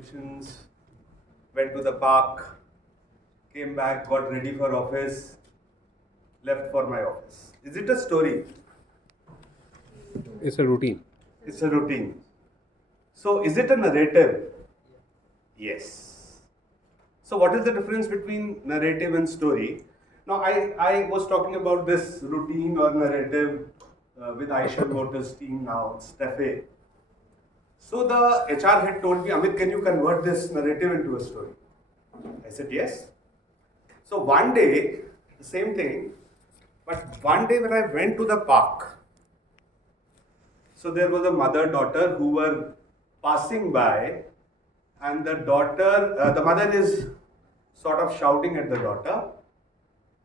Solutions, went to the park, came back, got ready for office, left for my office. Is it a story? It's a routine. It's a routine. So, is it a narrative? Yes. So, what is the difference between narrative and story? Now, I was talking about this routine or narrative with Aisha Motors team now, Steffe. So, the HR head told me, Amit, can you convert this narrative into a story? I said, yes. So, one day, the same thing, but one day when I went to the park, so there was a mother-daughter who were passing by, and the mother is sort of shouting at the daughter,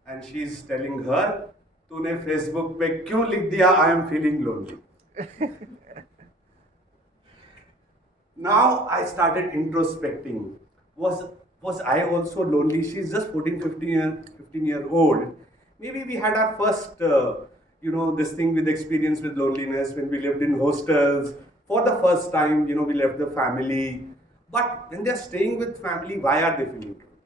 and she's telling her, "तूने Facebook पे क्यों लिख दिया? I am feeling lonely." Now I started introspecting. Was I also lonely? She's just 14, 15 year old. Maybe we had our first, this thing with experience with loneliness when we lived in hostels. For the first time, we left the family. But when they're staying with family, why are they feeling lonely?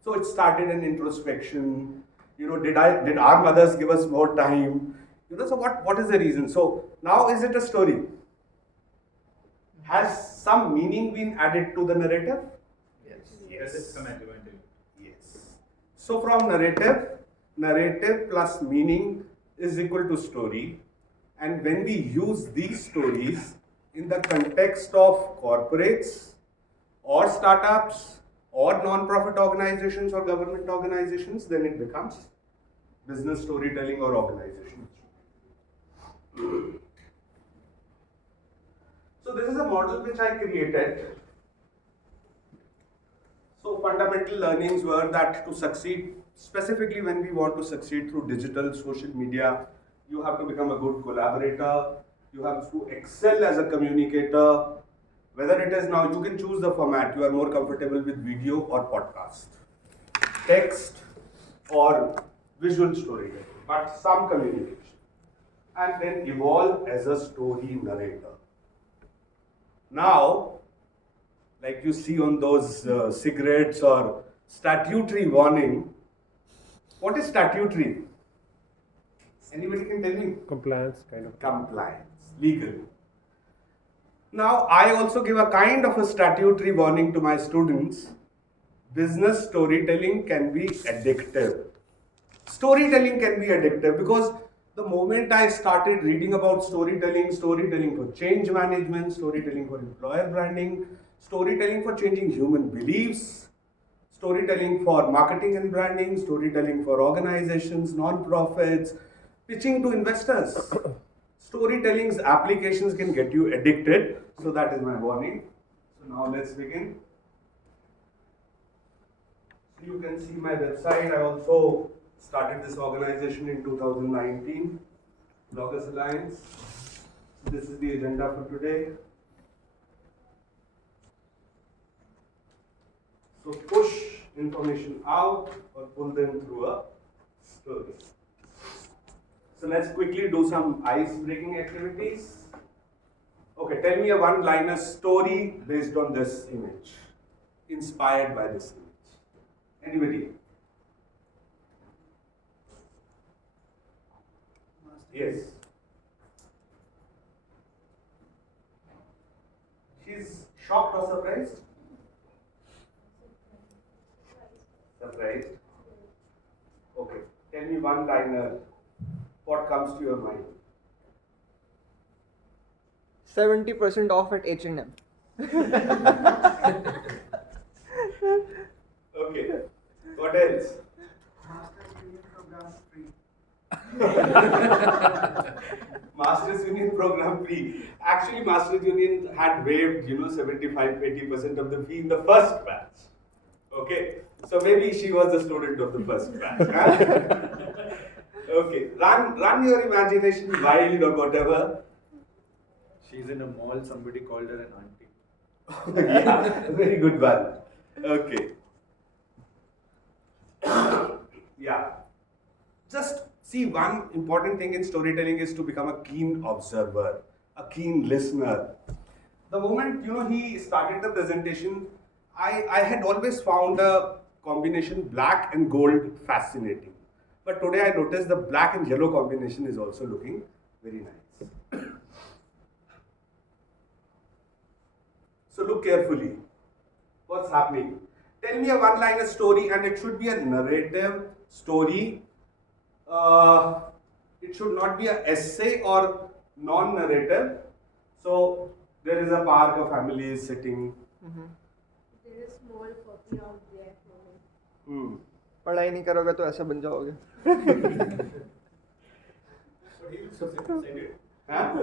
So it started an introspection. Did our mothers give us more time? So what is the reason? So now is it a story? Has some meaning been added to the narrative? Yes. Yes. So from narrative plus meaning is equal to story. And when we use these stories in the context of corporates or startups or non-profit organizations or government organizations, then it becomes business storytelling or organization. So this is a model which I created. So fundamental learnings were that to succeed, specifically when we want to succeed through digital, social media, you have to become a good collaborator, you have to excel as a communicator. Whether it is now, you can choose the format, you are more comfortable with video or podcast, text or visual storytelling, but some communication. And then evolve as a story narrator. Now, like you see on those cigarettes or statutory warning, what is statutory? Anybody can tell me? Compliance, kind of. Compliance, legal. Now, I also give a kind of a statutory warning to my students. Business storytelling can be addictive. Storytelling can be addictive because the moment I started reading about storytelling for change management, storytelling for employer branding, storytelling for changing human beliefs, storytelling for marketing and branding, storytelling for organizations, non-profits, pitching to investors. Storytelling's applications can get you addicted, so that is my warning. So now let's begin. So you can see my website. I also started this organization in 2019, Bloggers Alliance. So this is the agenda for today. So push information out or pull them through a story. So let's quickly do some ice-breaking activities. Okay, tell me a one-liner story based on this image, inspired by this image. Anybody? Yes. She's shocked or surprised? Surprised. Okay. Tell me one liner. What comes to your mind? 70% off at H&M. Okay. What else? Masters Union program free. Masters Union program free. Actually, Masters Union had waived, 75-80% of the fee in the first batch. Okay. So maybe she was a student of the first batch. Huh? Okay. Run your imagination wild or whatever. She's in a mall, somebody called her an auntie. Yeah, very good one. Okay. Yeah. Just see, one important thing in storytelling is to become a keen observer, a keen listener. the moment he started the presentation, I had always found the combination black and gold fascinating. But today I noticed the black and yellow combination is also looking very nice. So look carefully. What's happening? Tell me a one-liner story, and it should be a narrative story. Uh, it should not be an essay or non-narrative. So there is a park, a family is sitting. There is small puppy out there for me. Hmm. पढ़ाई नहीं करोगे तो ऐसा बन जाओगे. Huh?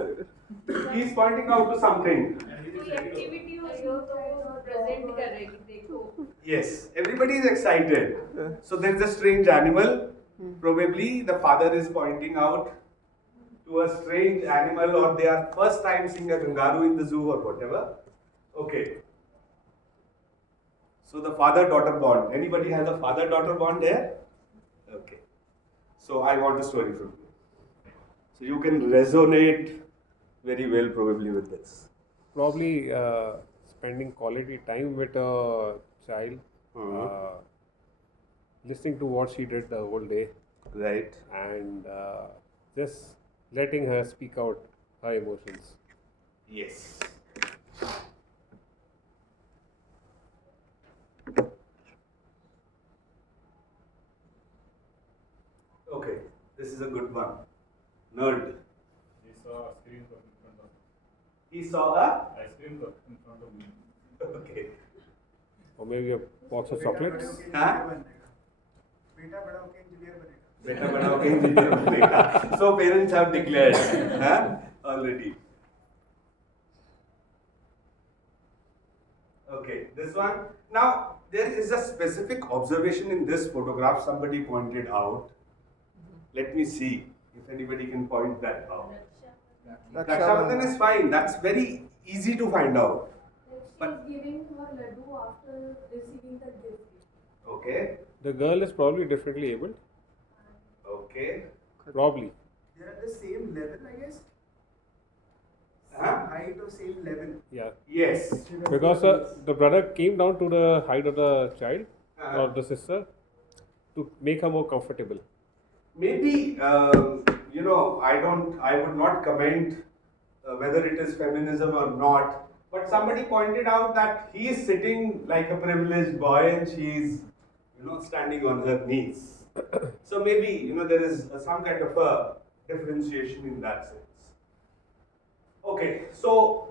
He's pointing out to something. कोई activity हो तो वो प्रेजेंट कर रहे कि देखो. Yes, everybody is excited. So there is a strange animal. Probably the father is pointing out to a strange animal, or they are first time seeing a kangaroo in the zoo or whatever. Okay. So the father-daughter bond. Anybody has a father-daughter bond there? Okay. So I want a story from you. So you can resonate very well probably with this. Probably spending quality time with a child, listening to what she did the whole day, Right. and just letting her speak out her emotions. Yes. Okay, this is a good one. Nerd. He saw a screen in front of He saw a. ice cream in front of me. Okay. Or maybe a box of chocolates. हाँ? बेटा बड़ा होके engineer बनेगा. बेटा बड़ा होके engineer बनेगा. So parents have declared, huh? Already. Okay, this one. Now there is a specific observation in this photograph. Somebody pointed out. Let me see if anybody can point that out. Rakshabandhan is fine. That's very easy to find out. But she's giving her laddu after receiving the gift. Okay. The girl is probably differently abled. Okay. Probably. They are at the same level, I guess. Huh? Height or same level. Yeah. Yes. Because the brother came down to the height of the child or the sister to make her more comfortable. Maybe I would not comment whether it is feminism or not. But somebody pointed out that he is sitting like a privileged boy and she is, standing on her knees. So maybe there is some kind of a differentiation in that sense. Okay, so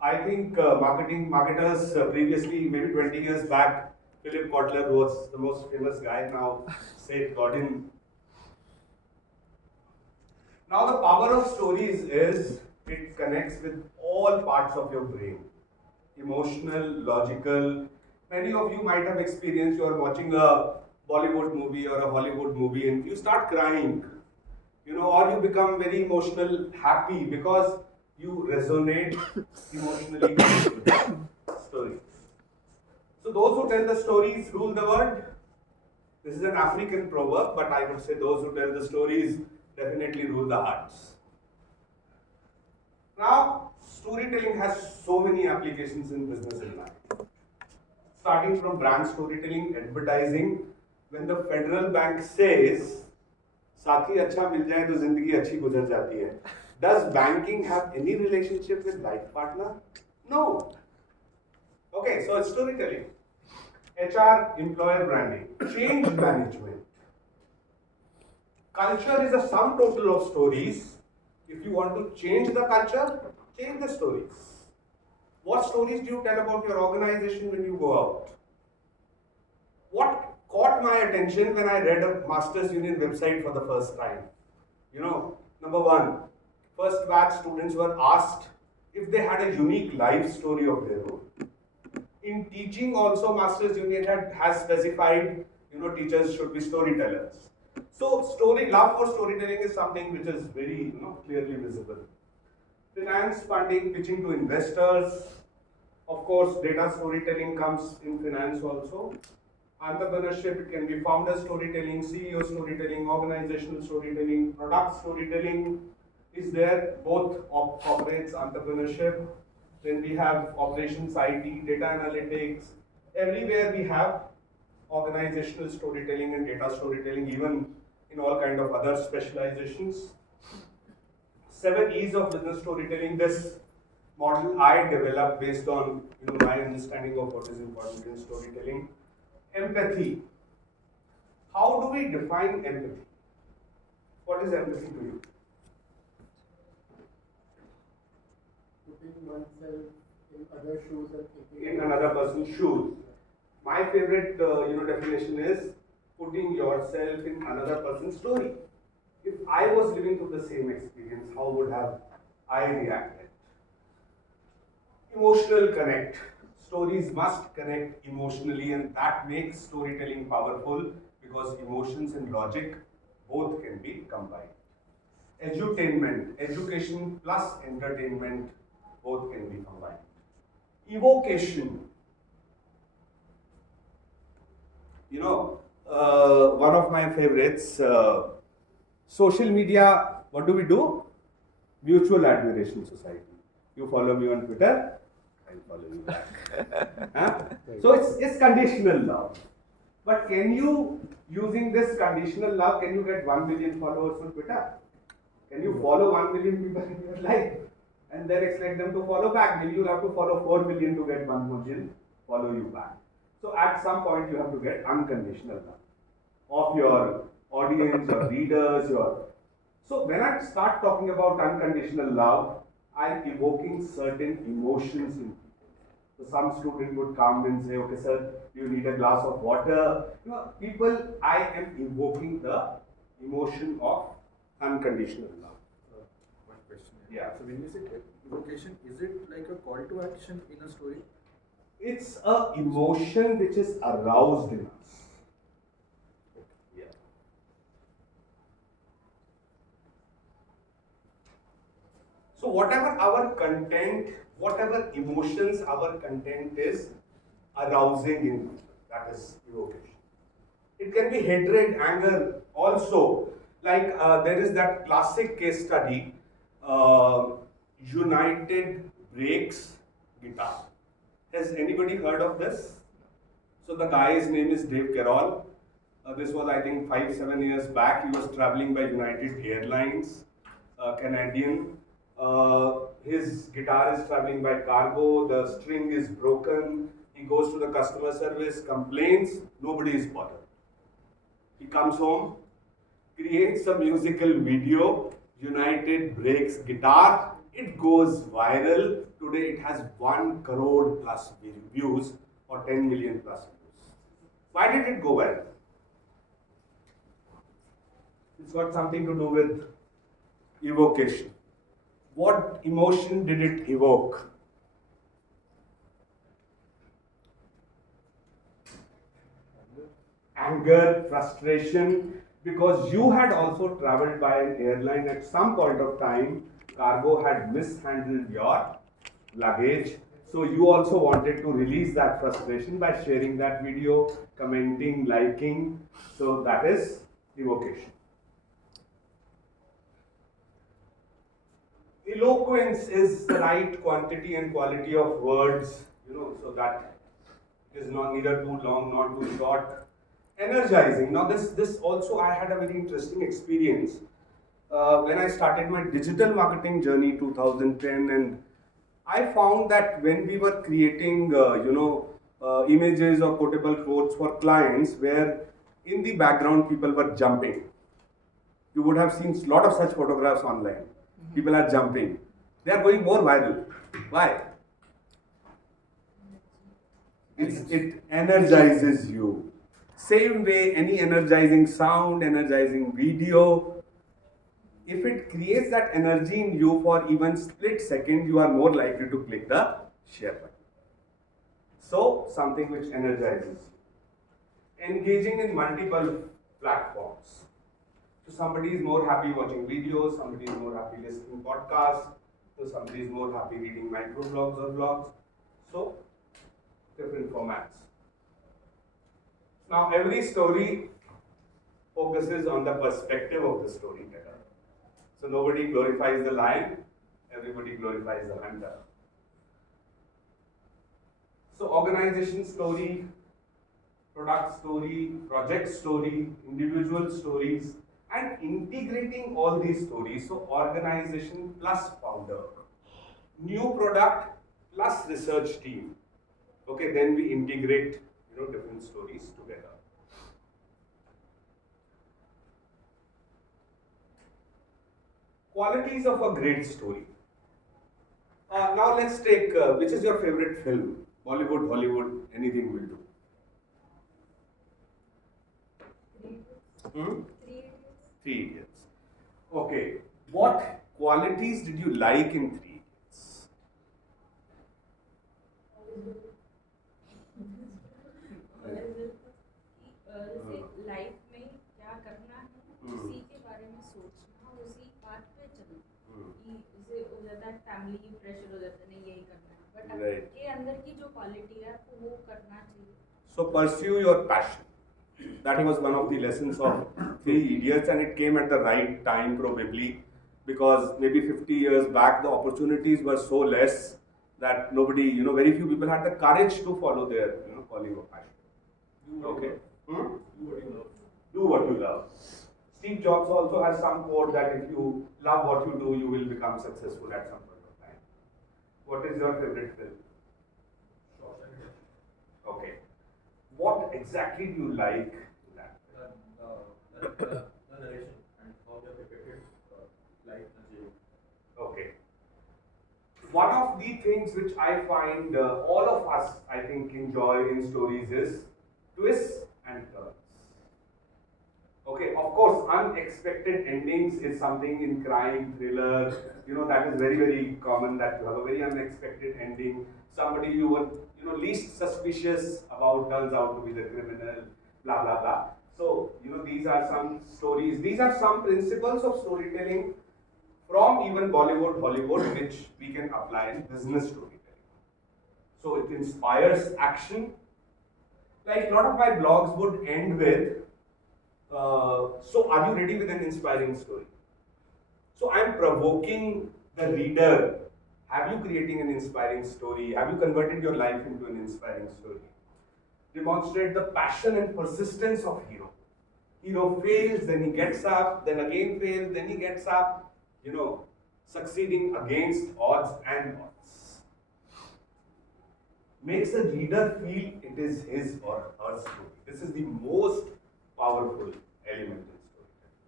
I think marketers previously, maybe 20 years back, Philip Kotler was the most famous guy. Now, Seth Godin. Now, the power of stories is it connects with all parts of your brain, emotional, logical. Many of you might have experienced you are watching a Bollywood movie or a Hollywood movie and you start crying, or you become very emotional, happy because you resonate emotionally with the story. So those who tell the stories rule the world. This is an African proverb, but I would say those who tell the stories definitely rule the hearts. Now, storytelling has so many applications in business and life. Starting from brand storytelling, advertising, when the Federal Bank says, साथी अच्छा मिल जाए तो जिंदगी अच्छी गुजर जाती है. Does banking have any relationship with life partner? No. Okay, so it's storytelling. HR, employer branding, change management. Culture is a sum total of stories. If you want to change the culture, change the stories. What stories do you tell about your organization when you go out? What caught my attention when I read a Masters Union website for the first time? Number one, first batch students were asked if they had a unique life story of their own. In teaching also, Masters Union has specified, teachers should be storytellers. So love for storytelling is something which is very, clearly visible. Finance, funding, pitching to investors. Of course, data storytelling comes in finance also. Entrepreneurship, it can be founder storytelling, CEO storytelling, organizational storytelling, product storytelling is there, both corporates, entrepreneurship. then we have operations IT, data analytics. Everywhere we have organizational storytelling and data storytelling, even in all kind of other specializations. 7 E's of business storytelling. This model I developed based on my understanding of what is important in storytelling. Empathy. How do we define empathy? What is empathy to you? Putting oneself in other shoes and thinking In another person's shoes. My favorite definition is putting yourself in another person's story. If I was living through the same experience, how would have I reacted? Emotional connect. Stories must connect emotionally, and that makes storytelling powerful because emotions and logic both can be combined. Edutainment, education plus entertainment, both can be combined. Evocation. One of my favorites, social media, what do we do? Mutual admiration society. You follow me on Twitter, I'll follow you back. Huh? So it's conditional love. But can you, using this conditional love, can you get 1 million followers on Twitter? Can you follow 1 million people in your life and then expect them to follow back? Maybe you'll have to follow 4 million to get 1 million follow you back. So at some point you have to get unconditional love of your audience, your readers, So when I start talking about unconditional love, I'm evoking certain emotions in people. So some student would come and say, okay sir, you need a glass of water. I am evoking the emotion of unconditional love. One question. Yeah. So when you say evocation, is it like a call to action in a story? It's a emotion which is aroused in us. Yeah. So whatever our content, whatever emotions our content is arousing in, that is evocation. It can be hatred, anger also. Like there is that classic case study, United Breaks Guitar. Has anybody heard of this? So the guy's name is Dave Carroll. This was, I think, 5-7 years back. He was traveling by United Airlines, Canadian. His guitar is traveling by cargo. The string is broken. He goes to the customer service, complains. Nobody is bothered. He comes home, creates a musical video. United Breaks Guitar. It goes viral. Today it has 1 crore plus views or 10 million plus views. Why did it go viral? It's got something to do with evocation. What emotion did it evoke? Anger, frustration, because you had also traveled by an airline at some point of time. Cargo had mishandled your luggage. So you also wanted to release that frustration by sharing that video, commenting, liking. So that is evocation. Eloquence is the right quantity and quality of words, so that is not neither too long, not too short. Energizing. Now this also I had a very interesting experience. When I started my digital marketing journey 2010, and I found that when we were creating images or quotable quotes for clients where in the background people were jumping. You would have seen a lot of such photographs online. People are jumping. They are going more viral. Why? It energizes you. Same way, any energizing sound, energizing video, if it creates that energy in you for even split second, you are more likely to click the share button. So, something which energizes you. Engaging in multiple platforms. So, somebody is more happy watching videos, somebody is more happy listening podcasts, so somebody is more happy reading microblogs or blogs. So, different formats. Now, every story focuses on the perspective of the storyteller. So, nobody glorifies the lion, everybody glorifies the hunter. So organization story, product story, project story, individual stories, and integrating all these stories. So organization plus founder, new product plus research team. Okay, then we integrate different stories together. Qualities of a great story. Now let's take which is your favorite film? Bollywood, Hollywood, anything will do. Hmm? Three Idiots. Okay. What qualities did you like in Three Idiots? जैसे life में क्या करना है उसी के बारे में सोचना और उसी बात पे चलना जैसे हो जाता है फैमिली प्रेशर हो जाता है नहीं यही करना है बट आपके अंदर की जो क्वालिटी है आपको वो करना चाहिए. So pursue your passion. That was one of the lessons of Three Idiots, and it came at the right time probably, because maybe 50 years back the opportunities were so less that nobody, very few people had the courage to follow their, calling of passion. Okay. Do what you love. Steve Jobs also has some quote that if you love what you do, you will become successful at some point of time. What is your favorite film? Okay. What exactly do you like in that? The narration and how they depicted life and living. Okay. One of the things which I find all of us, I think, enjoy in stories is twists and turns. Okay, of course, unexpected endings is something in crime, thriller, that is very, very common, that you have a very unexpected ending. Somebody you were, least suspicious about turns out to be the criminal, blah, blah, blah. So, these are some stories, these are some principles of storytelling from even Bollywood, Hollywood, which we can apply in business storytelling. So, it inspires action. Like a lot of my blogs would end with, so are you ready with an inspiring story? So I am provoking the reader. Have you creating an inspiring story? Have you converted your life into an inspiring story? Demonstrate the passion and persistence of hero. Hero fails, then he gets up, then again fails, then he gets up, succeeding against odds and odds. Makes the reader feel it is his or her story. This is the most powerful element in storytelling.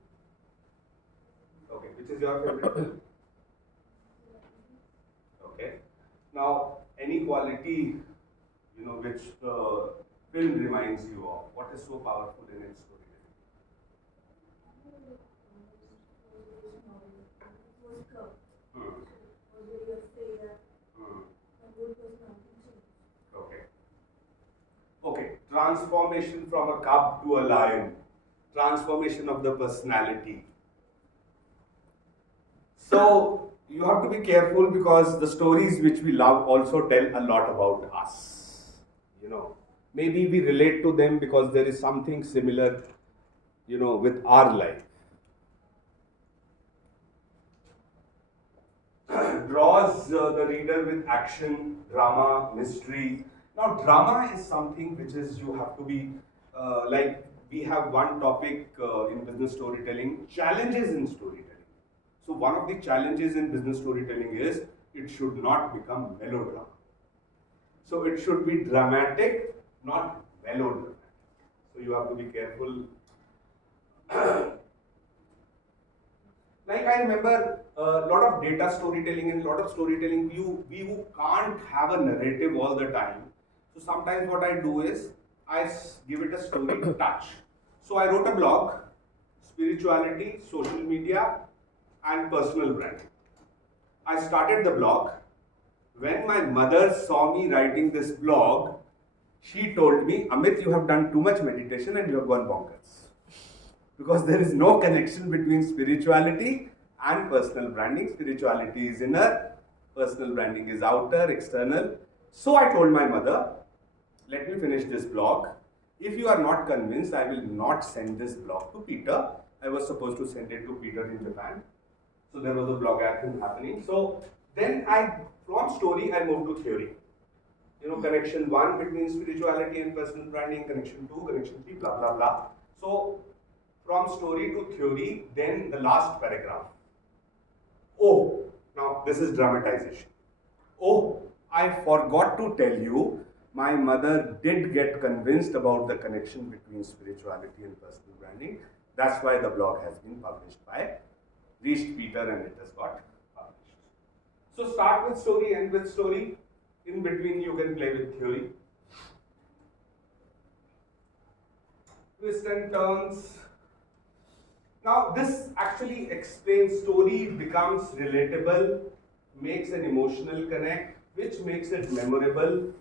Okay, which is your favorite film? Okay. Now, any quality, which the film reminds you of? What is so powerful in its storytelling? Okay. Okay. Transformation from a cub to a lion. Transformation of the personality. So, you have to be careful because the stories which we love also tell a lot about us. Maybe we relate to them because there is something similar, with our life. Draws the reader with action, drama, mystery. Now, drama is something which is you have to be like we have one topic in business storytelling, challenges in storytelling. So one of the challenges in business storytelling is it should not become melodrama. So it should be dramatic, not melodramatic. So you have to be careful. Like I remember a lot of data storytelling and a lot of storytelling, we who can't have a narrative all the time. So sometimes what I do is I give it a story touch. So I wrote a blog, spirituality, social media, and personal branding. I started the blog. When my mother saw me writing this blog, she told me, Amit, you have done too much meditation and you have gone bonkers. Because there is no connection between spirituality and personal branding. Spirituality is inner, personal branding is outer, external. So I told my mother, let me finish this blog. If you are not convinced, I will not send this blog to Peter. I was supposed to send it to Peter in Japan. So there was a blog action happening. So then from story, I moved to theory. connection 1 between spirituality and personal branding, connection 2, connection 3, blah, blah, blah. So, from story to theory, then the last paragraph. Oh, now this is dramatization. Oh, I forgot to tell you, my mother did get convinced about the connection between spirituality and personal branding. That's why the blog has been published by Reached Peter and it has got published. So start with story, end with story. In between you can play with theory. Twists and turns. Now this actually explains story becomes relatable, makes an emotional connect, which makes it memorable,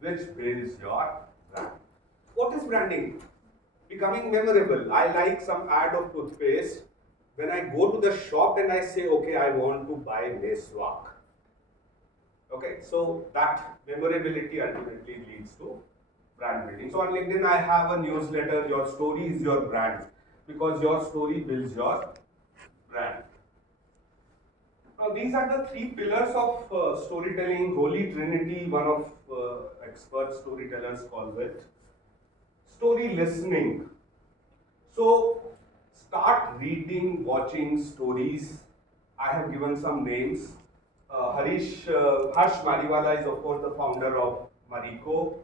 which builds your brand. What is branding? Becoming memorable. I like some ad of toothpaste. When I go to the shop and I say, okay, I want to buy Meswak. Okay, so that memorability ultimately leads to brand building. So on LinkedIn, I have a newsletter, your story is your brand, because your story builds your brand. Now, these are the three pillars of storytelling, Holy Trinity, one of expert storytellers calls it. Story listening. So, start reading, watching stories. I have given some names. Harsh Mariwala is of course the founder of Marico.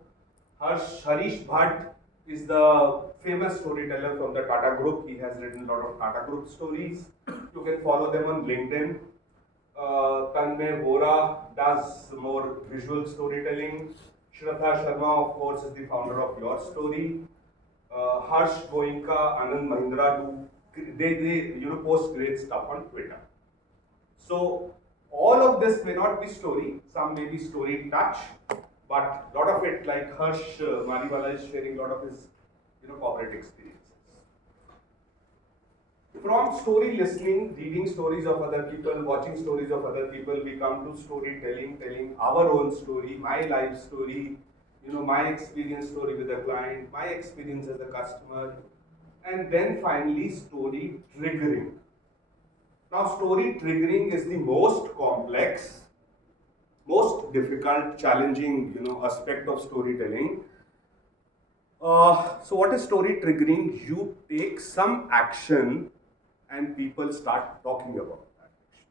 Harish Bhatt is the famous storyteller from the Tata Group. He has written a lot of Tata Group stories. You can follow them on LinkedIn. Tanmay Vora does more visual storytelling. Shraddha Sharma, of course, is the founder of Your Story. Harsh Goenka, Anand Mahindra they post great stuff on Twitter. So all of this may not be story, some may be story touch, but a lot of it, like Harsh Mariwala is sharing a lot of his corporate experiences. From story listening, reading stories of other people, watching stories of other people, we come to storytelling, telling our own story, my life story, my experience story with a client, my experience as a customer, and then finally story triggering. Now, story triggering is the most complex, most difficult, challenging, aspect of storytelling. So, what is story triggering? You take some action, and people start talking about that action.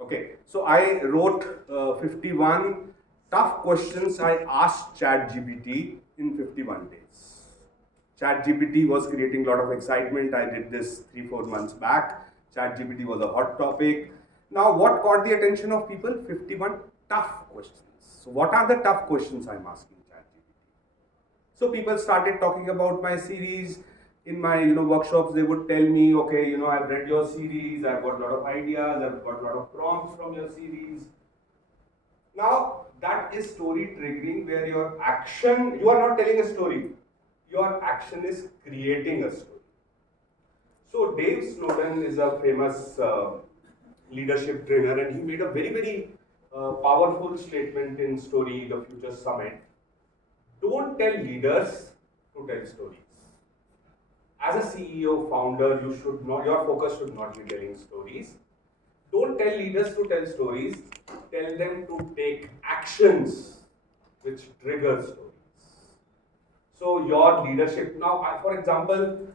Okay, so I wrote 51 tough questions I asked ChatGPT in 51 days. ChatGPT was creating a lot of excitement. I did this 3-4 months back. ChatGPT was a hot topic. Now, what caught the attention of people? 51 tough questions. So, what are the tough questions I'm asking ChatGPT? So, people started talking about my series. In my workshops, they would tell me, okay, I've read your series, I've got a lot of ideas, I've got a lot of prompts from your series. Now, that is story triggering, where your action, you are not telling a story, your action is creating a story. So Dave Snowden is a famous leadership trainer, and he made a very, very powerful statement in Story, the Future Summit. Don't tell leaders to tell stories. As a CEO, founder, your focus should not be telling stories. Don't tell leaders to tell stories. Tell them to take actions which trigger stories. So your leadership now, for example,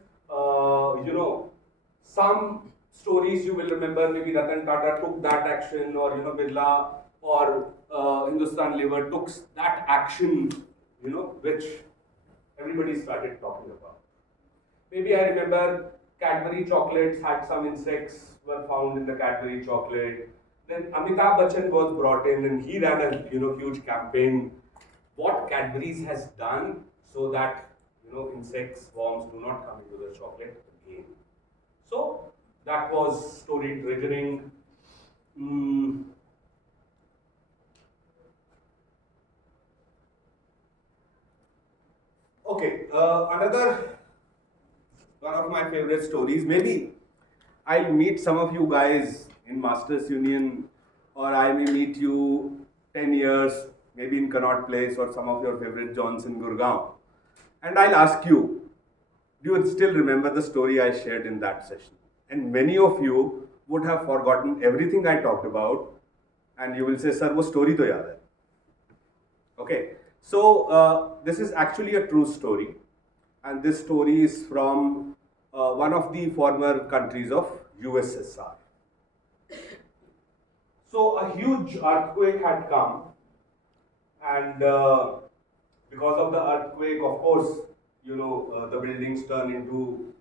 some stories you will remember. Maybe Ratan Tata took that action, or Birla or Hindustan Lever took that action, which everybody started talking about. Maybe I remember Cadbury chocolates had some insects were found in the Cadbury chocolate. Then Amitabh Bachchan was brought in, and he ran a huge campaign. What Cadbury's has done so that insects, worms do not come into the chocolate again. So that was story triggering. Okay, another one of my favorite stories. Maybe I'll meet some of you guys in Masters Union, or I may meet you 10 years, maybe in Connaught Place or some of your favorite joints in Gurgaon. And I'll ask you, do you still remember the story I shared in that session? And many of you would have forgotten everything I talked about, and you will say, sir, wo story to yaad hai. Okay, so this is actually a true story, and this story is from one of the former countries of USSR. So a huge earthquake had come, and because of the earthquake, of course, the buildings turn into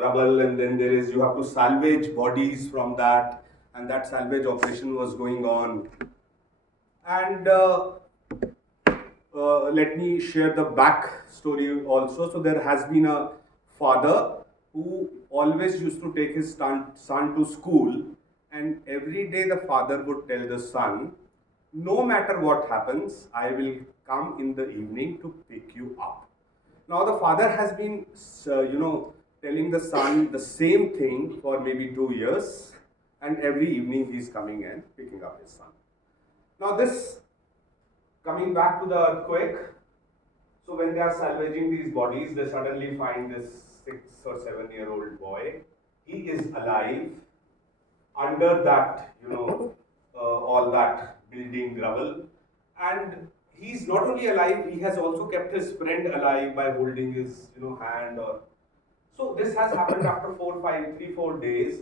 rubble, and then you have to salvage bodies from that, and that salvage operation was going on. And let me share the back story also. So there has been a father who always used to take his son to school, and every day the father would tell the son, no matter what happens, I will come in the evening to pick you up. Now the father has been, telling the son the same thing for maybe 2 years, and every evening he is coming and picking up his son. Now this, coming back to the earthquake, so when they are salvaging these bodies, they suddenly find this 6 or 7 year old boy. He is alive under that, all that building rubble. And he's not only alive, he has also kept his friend alive by holding his, hand. Or so this has happened after 3, 4 days.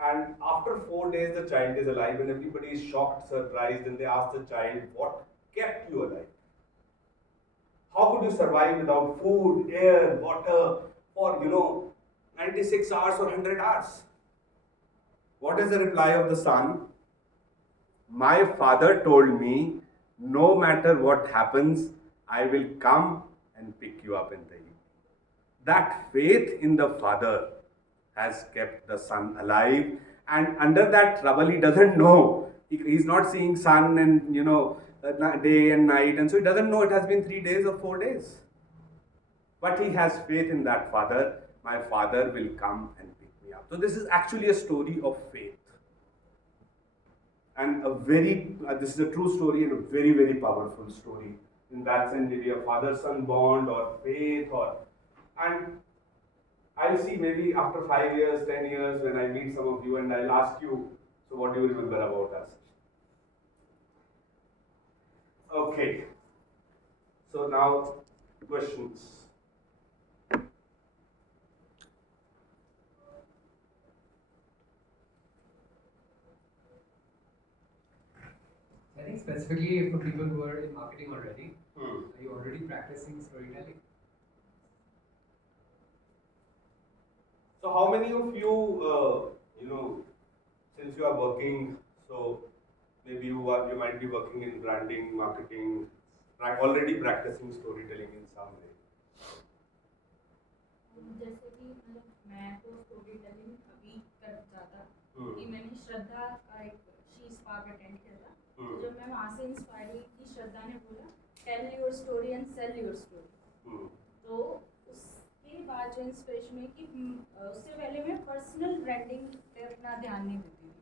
And after 4 days, the child is alive, and everybody is shocked, surprised, and they ask the child, "What kept you alive? How could you survive without food, air, water for 96 hours or 100 hours?" What is the reply of the son? My father told me, no matter what happens, I will come and pick you up in the evening. That faith in the father has kept the son alive, and under that trouble, he doesn't know. He's not seeing sun and day and night, and so he doesn't know it has been 3 days or 4 days. But he has faith in that father. My father will come and pick me up. So this is actually a story of faith, and this is a true story and a very, very powerful story. In that sense, maybe a father-son bond or faith, and I'll see maybe after 5 years, 10 years, when I meet some of you and I'll ask you, so what do you remember about us? Okay. So now questions. I think specifically for people who are in marketing already, are you already practicing storytelling? So how many of you, since you are working, so maybe you might be working in branding, marketing, already practicing storytelling in some way. जैसे कि मतलब मैं तो story telling अभी कर जाता कि मैंने श्रद्धा का एक शी स्पार्क अटेंड किया था, तो जब मैं वहाँ से इंस्पायर हुई कि श्रद्धा ने बोला tell your story and sell your story, तो उसके बाद जो इंस्पिरेशन हुई कि उससे पहले मैं पर्सनल ब्रांडिंग पे अपना ध्यान नहीं देती थी,